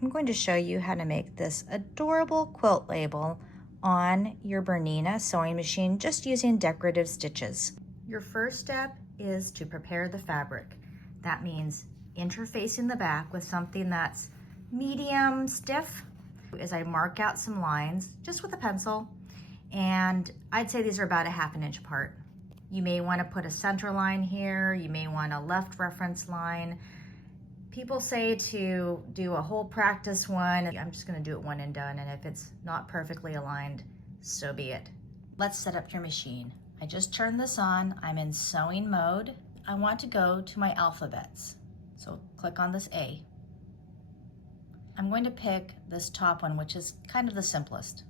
I'm going to show you how to make this adorable quilt label on your Bernina sewing machine just using decorative stitches. Your first step is to prepare the fabric. That means interfacing the back with something that's medium stiff as I mark out some lines just with a pencil, and I'd say these are about a ½ inch apart. You may want to put a center line here, you may want a left reference line. People say to do a whole practice one. I'm just going to do it one and done, and if it's not perfectly aligned, so be it. Let's set up your machine. I just turned this on. I'm in sewing mode. I want to go to my alphabets. So click on this A. I'm going to pick this top one, which is kind of the simplest.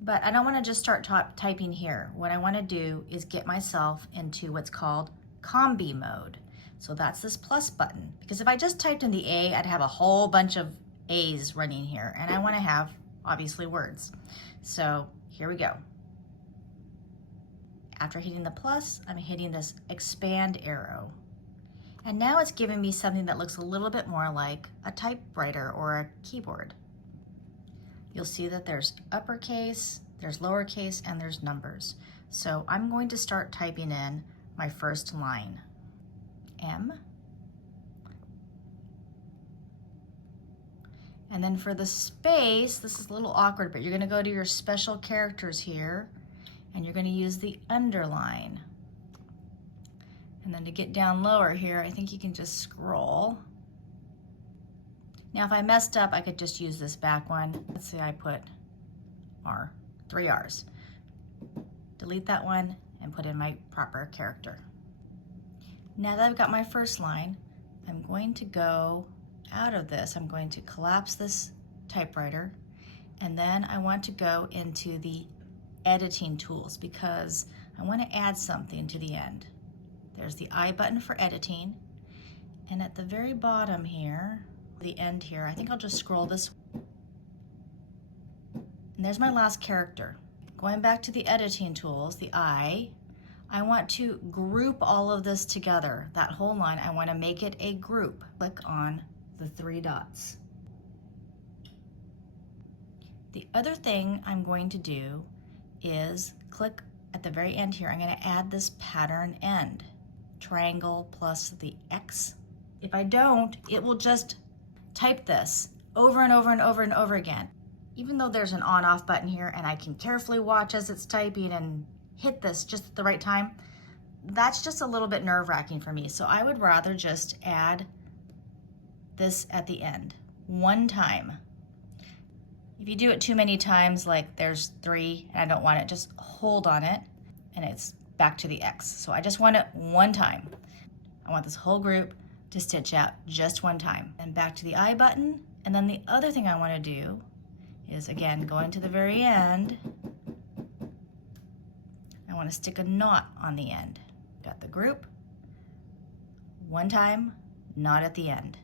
But I don't want to just start typing here. What I want to do is get myself into what's called combi mode. So that's this plus button, because if I just typed in the A, I'd have a whole bunch of A's running here, and I want to have, obviously, words. So here we go. After hitting the plus, I'm hitting this expand arrow. And now it's giving me something that looks a little bit more like a typewriter or a keyboard. You'll see that there's uppercase, there's lowercase, and there's numbers. So I'm going to start typing in my first line. M. And then for the space, this is a little awkward, but you're going to go to your special characters here, and you're going to use the underline. And then to get down lower here, I think you can just scroll. Now if I messed up, I could just use this back one. Let's say I put R, 3 R's. Delete that one and put in my proper character. Now that I've got my first line, I'm going to go out of this. I'm going to collapse this typewriter, and then I want to go into the editing tools because I want to add something to the end. There's the I button for editing, and at the very bottom here, the end here, I think I'll just scroll this. And there's my last character. Going back to the editing tools, the I want to group all of this together. That whole line, I want to make it a group. Click on the 3 dots. The other thing I'm going to do is click at the very end here. I'm going to add this pattern end. Triangle plus the X. If I don't, it will just type this over and over and over and over again. Even though there's an on-off button here and I can carefully watch as it's typing and hit this just at the right time, that's just a little bit nerve-wracking for me. So I would rather just add this at the end, one time. If you do it too many times, like there's 3 and I don't want it, just hold on it and it's back to the X. So I just want it one time. I want this whole group to stitch out just one time. And back to the I button. And then the other thing I want to do is, again, going to the very end, I want to stick a knot on the end. Got the group, one time, knot at the end.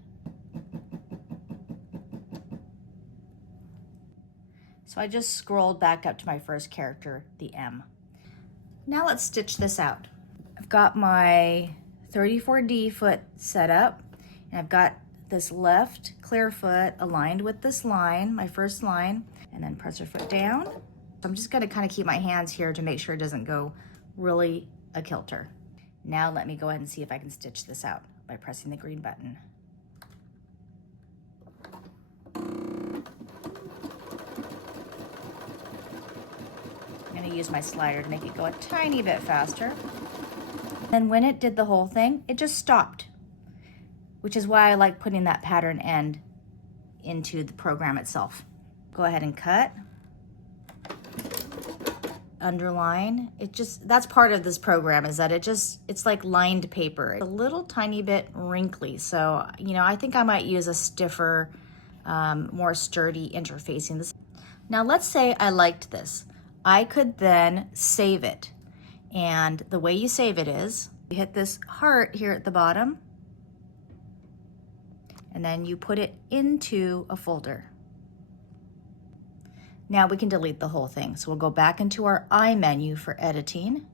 So I just scrolled back up to my first character, the M. Now let's stitch this out. I've got my 34D foot set up, and I've got this left clear foot aligned with this line, my first line, and then press your foot down. So I'm just gonna kind of keep my hands here to make sure it doesn't go really a kilter. Now let me go ahead and see if I can stitch this out by pressing the green button. I'm gonna use my slider to make it go a tiny bit faster. And when it did the whole thing, it just stopped, which is why I like putting that pattern end into the program itself. Go ahead and cut, underline. That's part of this program, is that it's like lined paper. It's a little tiny bit wrinkly. So, I think I might use a stiffer, more sturdy interfacing. Now let's say I liked this. I could then save it. And the way you save it is, you hit this heart here at the bottom, and then you put it into a folder. Now we can delete the whole thing. So we'll go back into our I menu for editing.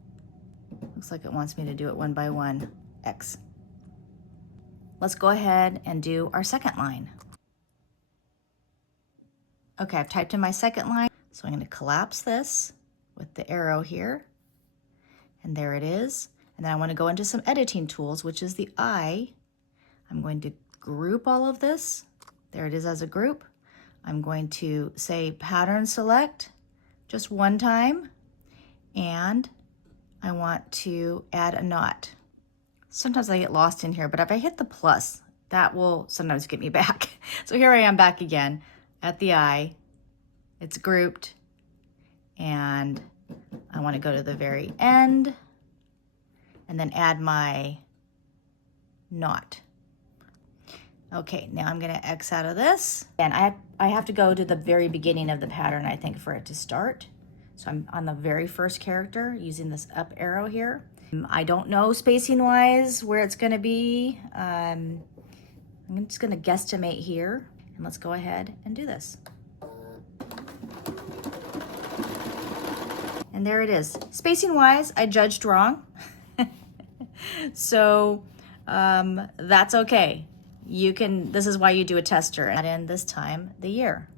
Looks like it wants me to do it one by one. X. Let's go ahead and do our second line. Okay, I've typed in my second line. So I'm going to collapse this with the arrow here. And there it is. And then I want to go into some editing tools, which is the eye. I'm going to group all of this. There it is as a group. I'm going to say pattern select just one time. And I want to add a knot. Sometimes I get lost in here, but if I hit the plus, that will sometimes get me back. So here I am back again at the eye. It's grouped, and I want to go to the very end and then add my knot. Okay, now I'm going to X out of this, and I have to go to the very beginning of the pattern, I think, for it to start. So I'm on the very first character using this up arrow here. I don't know spacing wise where it's going to be. I'm just going to guesstimate here, and let's go ahead and do this. And there it is. Spacing wise, I judged wrong. So that's okay. This is why you do a tester. Add in this time the year.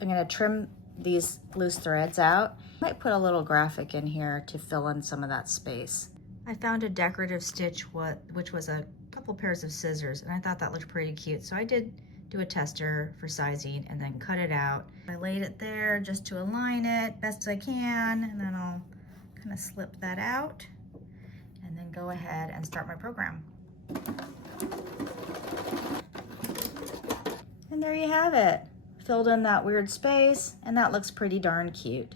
I'm gonna trim these loose threads out. I might put a little graphic in here to fill in some of that space. I found a decorative stitch which was a couple pairs of scissors, and I thought that looked pretty cute. So I did do a tester for sizing and then cut it out. I laid it there just to align it best I can, and then I'll kind of slip that out and then go ahead and start my program. And there you have it. Filled in that weird space, and that looks pretty darn cute.